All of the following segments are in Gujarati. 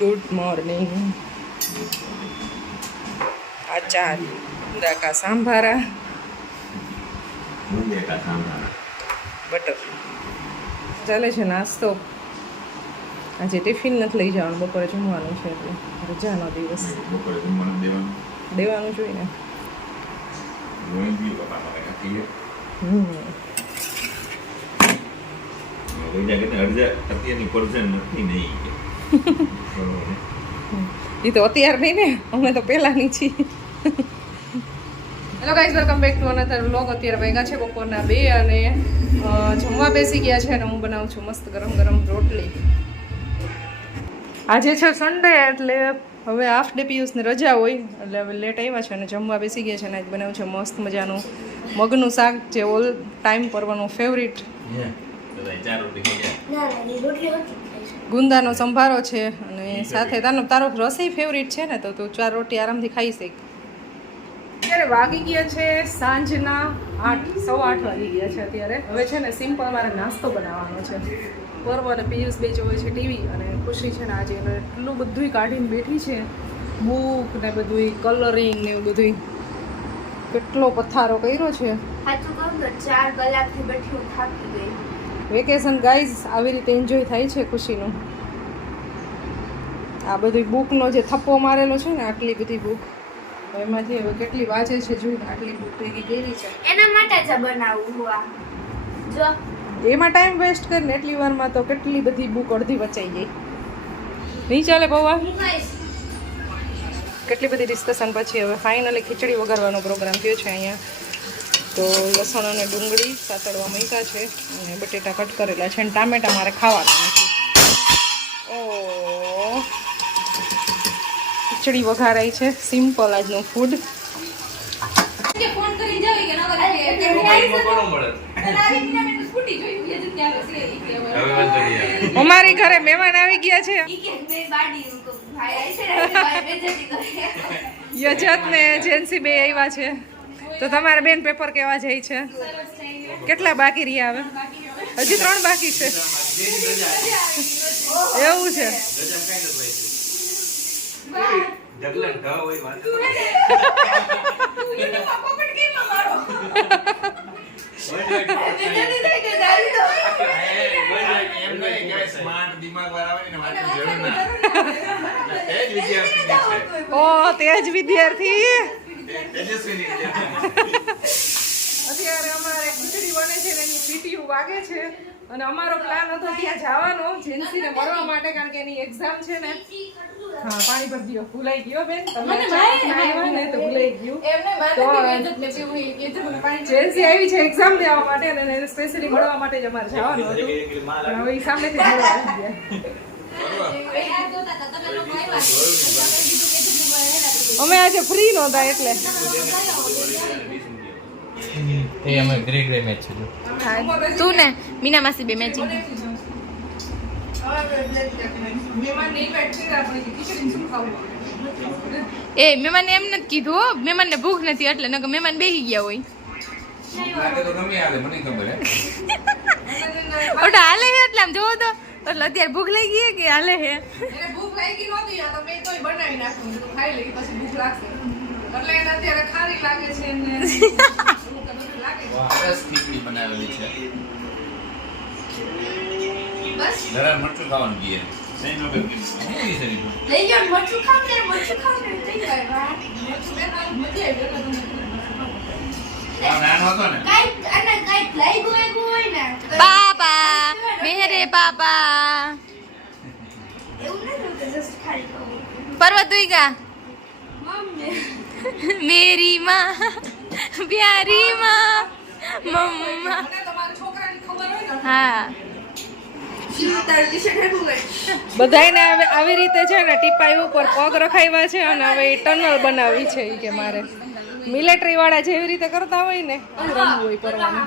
Good morning. આચાર કા સાંભારા બટર ચાલે છે નાસ્તો. આજે ટિફિન નથી લઈ જવાનું, બપોરે જમવાનું છે એટલે રજાનો દિવસ દેવાનું જોઈએ ને. એ તો અત્યારે નહીં ને, અમે તો પહેલાંની છીએ. Hello guys, welcome back to another vlog. અત્યારે વાગ્યા છે બપોરના 2 અને જમવા બેસી ગયા છે અને હું બનાવું છું મસ્ત ગરમ ગરમ રોટલી. આજે છે સન્ડે એટલે હવે હાફ ડે પિયુષને રજા હોય એટલે હવે લેટ આવ્યા છે અને જમવા બેસી ગયા છે અને આજ બનાવ્યું છે મસ્ત મજાનું મગનું શાક, જે ઓલ ટાઈમ પરવાનું ફેવરિટ. ગુંદાનો સંભારો છે અને સાથે તારો રસોઈ ફેવરિટ છે ને, તો તું 4 રોટી આરામથી ખાઈ શક. અત્યારે વાગી ગયા છે સાંજના 8, 8:15 વાગી ગયા છે અત્યારે. હવે છે ને સિમ્પલ મારે નાસ્તો બનાવવાનો છે. પર્વ અને પિયુષ બે જોવે છે ટીવી અને ખુશી છે ને આજે એટલું બધું કાઢીને બેઠી છે, બુક ને બધું કલરિંગ ને એવું બધું. કેટલો પથારો કર્યો છે. સાચું કહું તો 4 કલાકથી બેઠી હું થાકી ગઈ. વેકેશન ગાઈઝ આવી રીતે એન્જોય થાય છે ખુશીનું. આ બધી બુકનો જે થપ્પો મારેલો છે ને, આટલી બધી બુક એમાંથી હવે કેટલી વાંચે છે જોઈને આટલી બુક ભેગી કરી છે. એના માટે જ બનાવું હું આ. જો એમાં ટાઈમ વેસ્ટ કરીને એટલી વારમાં તો કેટલી બધી બુક અડધી વચાઈ ગઈ. નહીં ચાલે પૌવા. કેટલી બધી ડિસ્કશન પછી હવે ફાઇનલી ખીચડી વઘારવાનો પ્રોગ્રામ થયો છે અહીંયા. તો લસણ અને ડુંગળી સાતળવા મૂક્યા છે અને બટેટા કટ કરેલા છે અને ટામેટા મારે ખાવાના નથી. ઓ ખીચડી વઘારાઈ છે, સિમ્પલ આજનું ફૂડ. અમારી ઘરે મહેમાન આવી ગયા છે. યજત ને જેન્સી બે આવ્યા છે. તો તમારા બેન પેપર કેવા જાય છે? કેટલા બાકી રહ્યા? હવે હજી 3 બાકી છે. એવું છે. ઓ તેજ વિદ્યાર્થી. અત્યારે અમારે ખીચડી બને છે ને એની સીટીયુ વાગે છે અને અમારો પ્લાન હતો ત્યાં જવાનો જેન્સીને મળવા માટે, કારણ કે એની એક્ઝામ છે ને. હા, પાણી ભરી દીધો. ભૂલાઈ ગયો બેન, તમે આવ્યા ને તો ભૂલાઈ ગયું. જેન્સી આવી છે એક્ઝામ દેવા માટે અને એને સ્પેશિયલી મળવા માટે જ અમારે જવાનું હતું. હવે એ સામેથી મળવા આવી ગયા. અમે આજે ફ્રી નહોતા એટલે એ અમે ગ્રે મેચ છે. તું ને મીના માસી બે મેચિંગ. એ મહેમાન એમ નથી કીધું હો, મહેમાન ને ભૂખ નથી એટલે નકર મહેમાન બેસી ગયા હોય. ઓટા હાલે હે એટલે આમ જોવો તો એટલે અત્યારે ભૂખ લાગી ગઈ કે હાલે હે? ભૂખ લાગી નહોતી તો મેં તોય બનાવી નાખું, ખાઈ લઈ પછી ભૂખ લાગશે એટલે એને અત્યારે ખારી લાગે છે ને ખીચડી બનાવેલી છે. બસ જરા મરચું ખાવાનું કીએ. લઈ જાઓ મરચું ખાવ ને થઈ જાય. પાપા મેરે પાપા પર્વત કા મેરી માં પ્યારી માં મમ્મા. હા બધાને આવી રીતે છે ને ટીપાઈ ઉપર પગ રખાવ્યા છે અને હવે ટનલ બનાવી છે કે મારે મિલિટરી વાળા જેવી રીતે કરતા હોય ને રમવું હોય પરવાનું.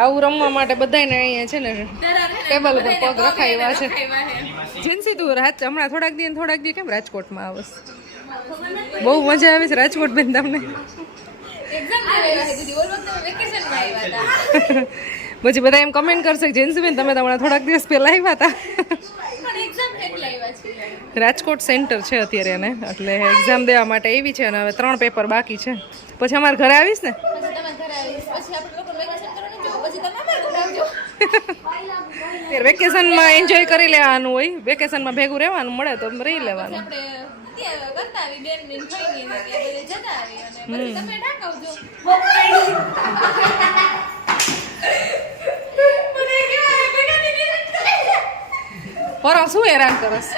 આવું રમવા માટે બધાને અહીંયા છે ને ટેબલ ઉપર પગ રખાવ્યા છે. જીન્સી તું હમણાં થોડાક દી કેમ રાજકોટમાં આવસ? બહુ મજા આવે છે રાજકોટ બેન તમને? પછી બધા એમ કમેન્ટ કરશે કે જેન્સીબેન તમે તો હમણાં થોડાક દિવસ પહેલા આવ્યા હતા. રાજકોટ સેન્ટર છે અત્યારે એને, એટલે એક્ઝામ દેવા માટે આવી છે અને હવે 3 પેપર બાકી છે. પછી અમારા ઘરે આવીશ ને. વેકેશનમાં એન્જોય કરી લેવાનું હોય, વેકેશનમાં ભેગું રહેવાનું મળે તો રહી લેવાનું. પર શું હેરાન કરસ?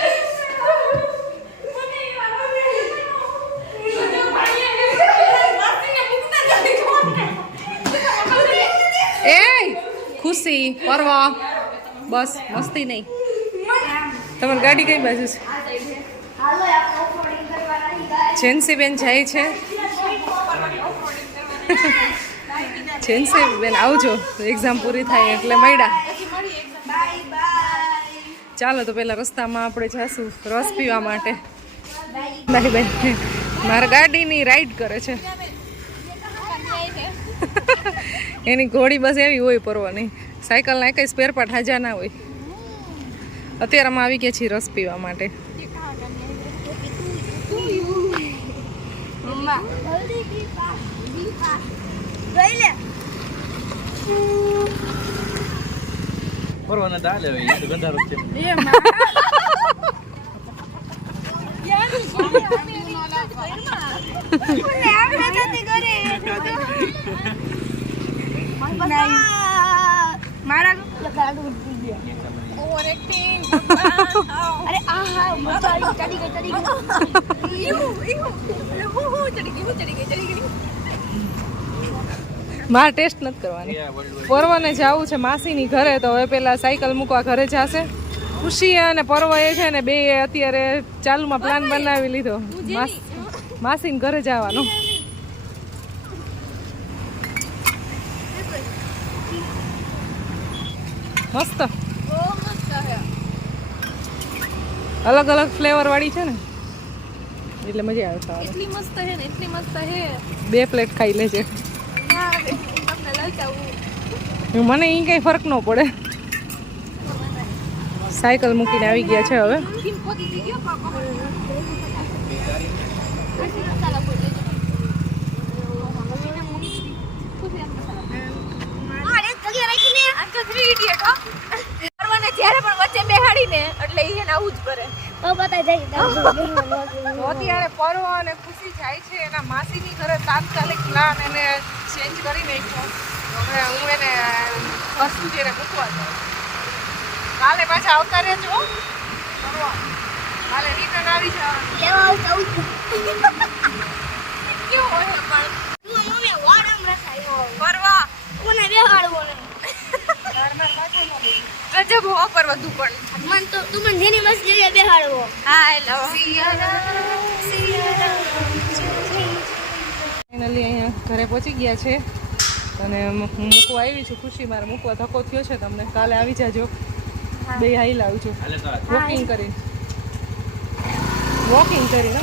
એ ખુશી પરવા બસ મસ્તી નહીં. તમારી ગાડી કઈ બાજુ છે? જેન્સીબેન જાય છે. જેન્સીબેન આવજો, એક્ઝામ પૂરી થાય એટલે મળ્યા. ચાલો તો પેલા રસ્તામાં આપણે જાશું રસ પીવા માટે. Bye bye. મારા ગાડીની રાઈડ કરે છે. એની ઘોડી બસ એવી હોય પરવાની. સાયકલના કંઈ સ્પેર પાર્ટ હાજા ના હોય. અત્યારે અમે આવી ગયા છીએ રસ પીવા માટે. પરવાના દાલે હોય તો ગંધારો છે. મારે ટેસ્ટ નથી કરવાની. પર્વને જવું છે માસીની ઘરે, તો હવે પેલા સાયકલ મૂકવા ઘરે જશે. ખુશી અને પર્વ એ છે ને બે અત્યારે ચાલુમાં પ્લાન બનાવી લીધો માસીને ઘરે જવાનો. મસ્ત અલગ અલગ ફ્લેવર વાળી છે ને એટલે મજા આવે ખાવાની. એટલી મસ્ત હે ને, એટલી મસ્ત હે. 2 પ્લેટ ખાઈ લેજે. મને એ કઈ ફરક ન પડે. સાયકલ મૂકીને આવી ગયા છે હવે. જ્યારે પણ વચ્ચે બેહાડીને એટલે ઈ એને આવું જ કરે. અત્યારે પર્વ અને ખુશી જાય છે એના માસીની ઘરે. તાત્કાલિક પ્લાન એને ચેન્જ કરી નાખ્યો. હવે હું એને વસ્તુ જેને મૂકવા જાઉં. કાલે પાછા આવતા રહેજો. કાલે રિટર્ન આવી જવાનું. કેવું હોય પરવા કોને બેહાડવો ને ગજબ હો પર વધુ પણ મન તો તું મને જેની મસ્ત જગ્યાએ બેહાડવો. હા હેલો ફાઇનલી અહીંયા ઘરે પહોંચી ગયા છે અને હું મૂકવા આવી છું. ખુશી મારે મૂકવા ધક્કો થયો છે તમને. કાલે આવી જાજો. બે હાઈ લાવું છું વોકિંગ કરીને.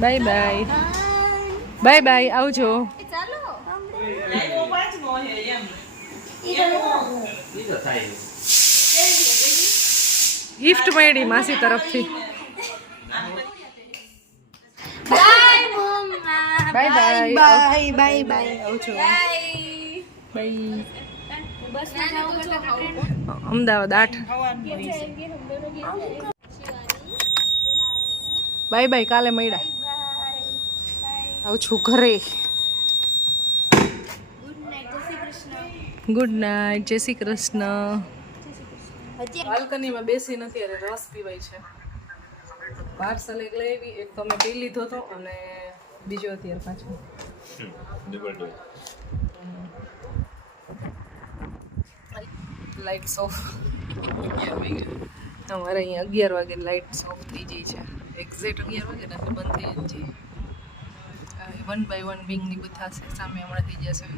Bye bye. Bye bye. આવજો. ગિફ્ટ મળી માસી તરફથી. Bye bye. Bye bye bye. આવજો. બાય. અમદાવાદ 8. Bye bye. કાલે મળ્યા. આવું છું ઘરે. Good night. જય શ્રી કૃષ્ણ. બાલ્કનીમાં બેસી નથી અને રસ પીવાય છે. પાર્સલ એક લઈ આવી. એક તો મેં પી લીધો હતો અને બીજો અત્યારે પાછો. Lights of. અમારે અહીંયા 11 વાગે લાઇટ્સ ઓફ થઈ જાય છે. એક્ઝેક્ટ 11 વાગે ને બંધ થઈ જ જાય. 1 by 1 વિંગની બધા છે સામે હમણાં થઈ જશે.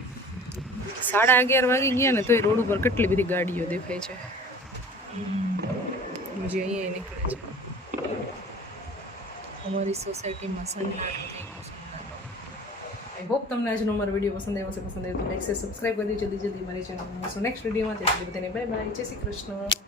11:30 વાગી ગયા ને તો એ રોડ ઉપર કેટલી બધી ગાડીઓ દેખાય છે. જે અહીંયા નીકળે છે. અમારી સોસાયટીમાં સન્નાટો થઈ ગયો. આઈ હોપ તમને આજનો મારો વિડીયો પસંદ આવ્યો હશે. પસંદ આવ્યો તો લાઈક શેર સબસ્ક્રાઈબ કરી જલ્દી મારી ચેનલ મળશું નેક્સ્ટ વિડીયોમાં. ત્યાં સુધી બધાને બાય બાય, જય શ્રી કૃષ્ણ.